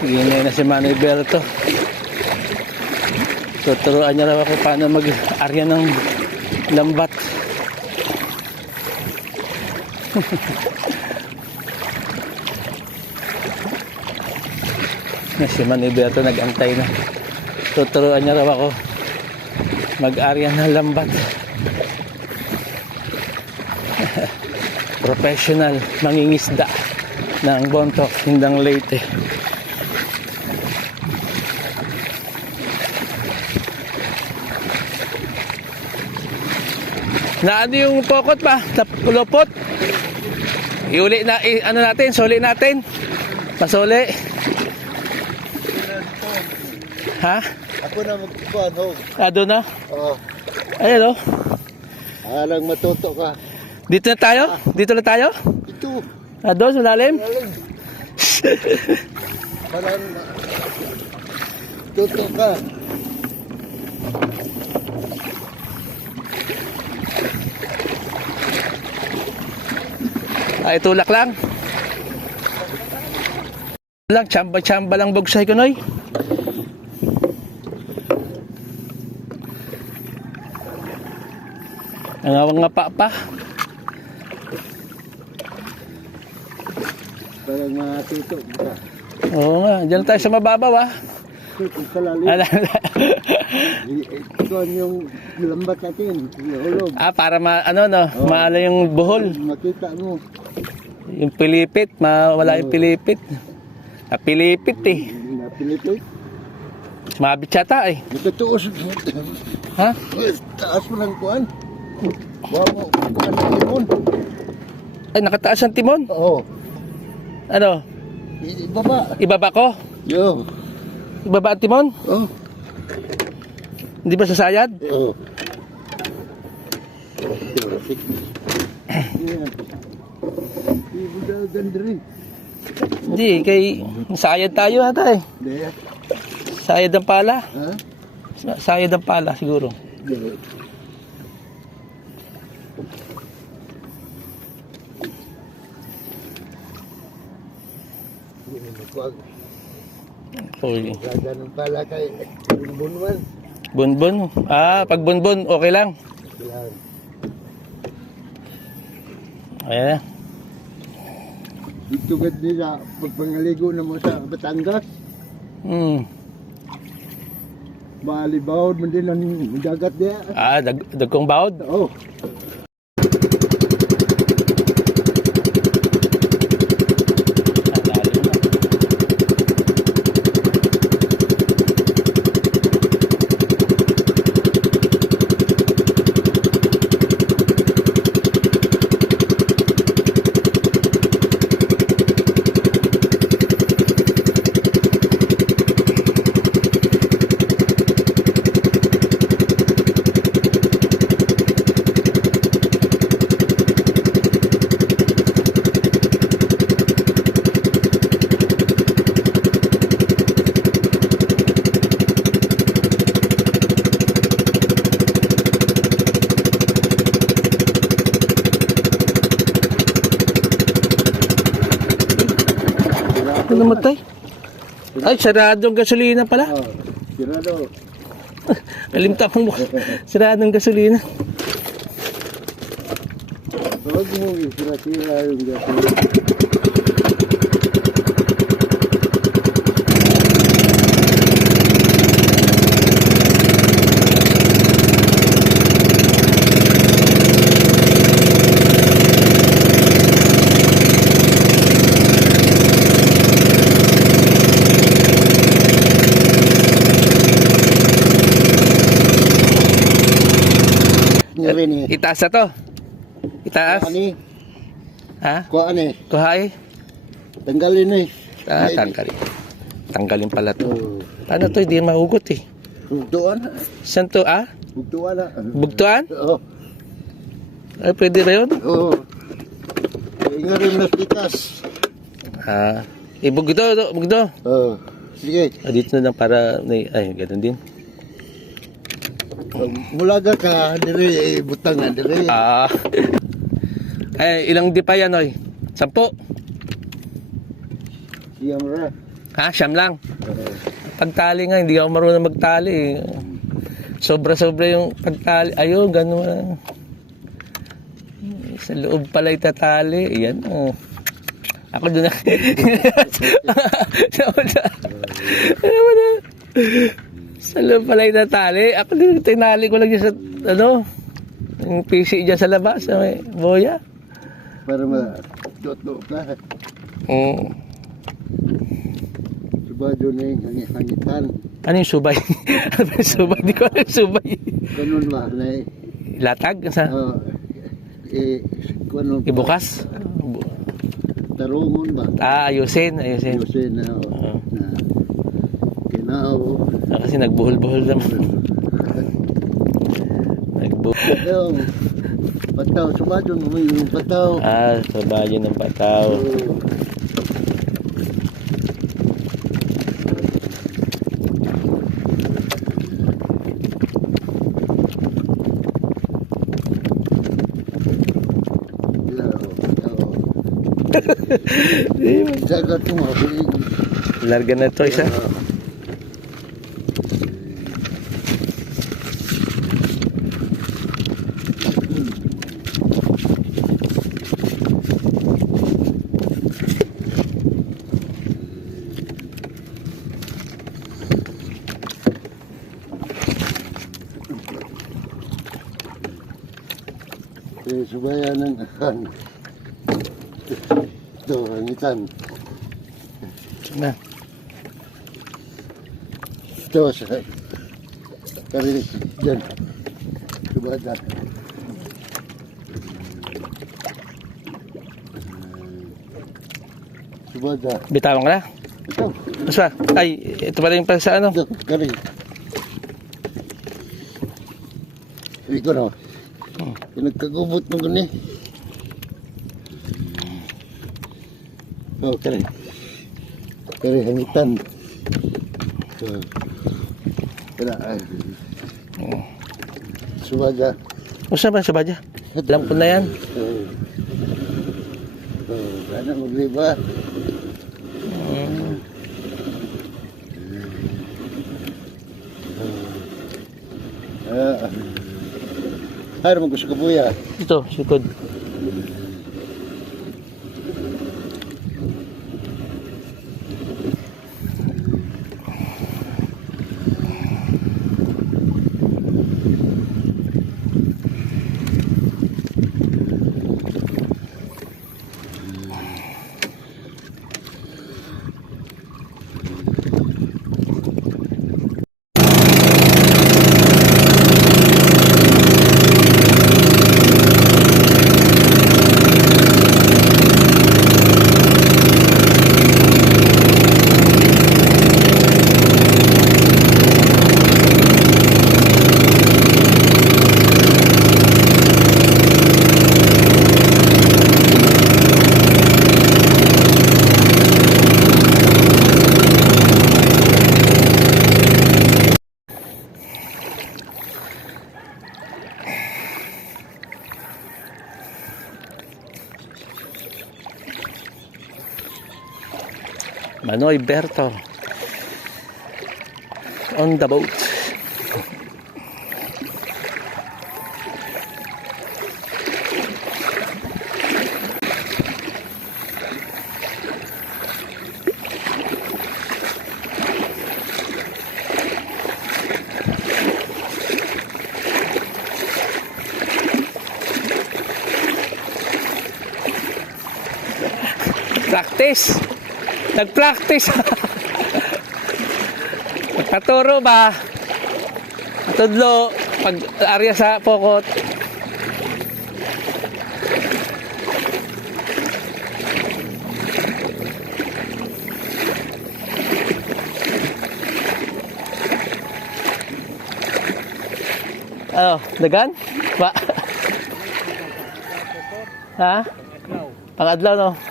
Ingay na si Manny Berto. Tuturuan niya raw ako paano mag-arya ng lambat. Si Manny Berto nag-antay na. Tuturuan niya raw ako mag-arya ng lambat. Professional mangingisda ng Bontoc, Indang Leyte. Na ano yung pokot pa? Pulupot? Iuli na, ano natin? Suli natin? Pasuli? Ha? Ako na magkukuhan, ho. Doon na? Oo. Ayun o. Alang matuto ka. Dito na tayo? Dito na tayo? Ito. Doon sa lalim? Alang. Parang tuto ka. Tulak lang. Tsamba-tsamba lang bugsay ko, Noy. Nangawang nga pa. Parang matuto ka. Oo nga, dyan tayo sa mababaw, ah. Tuto sa lalim. Ito yung lambat natin. Hulog. Para maala yung buhol. Makita mo. Yung pilipit, mawala yung pilipit. Pilipit eh. Napilipit. Mabit yata eh. Natutuos. Ha? Taas mo ng kuhan. Wow, kuhan ng limon. Ay, nakataas ang timon? Oo. Ano? Ibaba. Ibaba ko? Yo. Ibaba ang timon? Oo. Hindi ba sasayad? Oo. Hindi, kay sayad tayo ata eh. Sayad ang pala. Ha? Sayad ang pala siguro. Uy. Ganun pala kay Bunbun. Bunbun? Pag bunbun, okay lang. Ayan. Dito gad nila pagpangaligo na mo sa Batangas. Balibawd man din ang dagat niya. Dagkong bawd? Oo. Namatay? Ay, saradong gasolina pala. Sirado. Kalimta akong mukha. Saradong gasolina. Huwag mo sira-sira yung gasolina. Itaas na to. Itaas. Ani? Ha? Kuha ani? Kuhay? Tanggalin eh. Tanggalin. Tanggalin pala to. Oh. Paano to? Hindi mahugot eh. Bugtuan na. Saan to? Bugtuan na. Bugtuan? Oo. Ay, pwede ba yun? Oo. Ingat rin mas bitas. Bugdo. Oo. Sige. Dito na lang para, ay, ganun din. Mulaga ka, dire butang na dire. Ay, ilang di pa yan, oy? 10? Siyam ra. Ha? Siyam lang. Pagtali nga, hindi ako marunong magtali. Sobra-sobra yung pagtali. Ayun, ganun. Sa loob pala itatali. Ayan, oh. Ako doon na. Sa loob pala itatali. Ako doon, tinali ko lang dyan sa, ano, yung PC dyan sa labas. Sa may boya. Para ma-dot-dot na. Diba doon na yung hangitan. Ano yung subay? Ano ba yung subay? Di ko alam yung subay. Ganun ba? Na, Latag? Sa? Kung Ibukas? tarungon ba? Ayusin. Ayusin na. Na kinaw. Kasi nagbuhol-buhol naman. Yung pataw. Sumadyon mo yung pataw. Trabaho ng pataw. Jagat mo. Larga na to isa. Subayan ng ito, hangitan. Na. Ito sa karinig dyan. Subada. Subada. Bitawan ka na? Ito. Basta. Ay, ito pala yung pang sa ano. Ito, karinig. Hindi ko na. Pinagkagubot mo gani. Oh, kare. Kare hangitan. Kaya Subada. Usa ba sa badya? Alam ko na yan. Sana magliba. Harap mo gusto ka buya. Ito, sikod. Manoy Berto on the boat. Practice. Nag-practice. Nagpaturo ba? Tudlo. Pag area sa pokot. Ano? Dagan? Ba? Ha? Pang-adlaw no?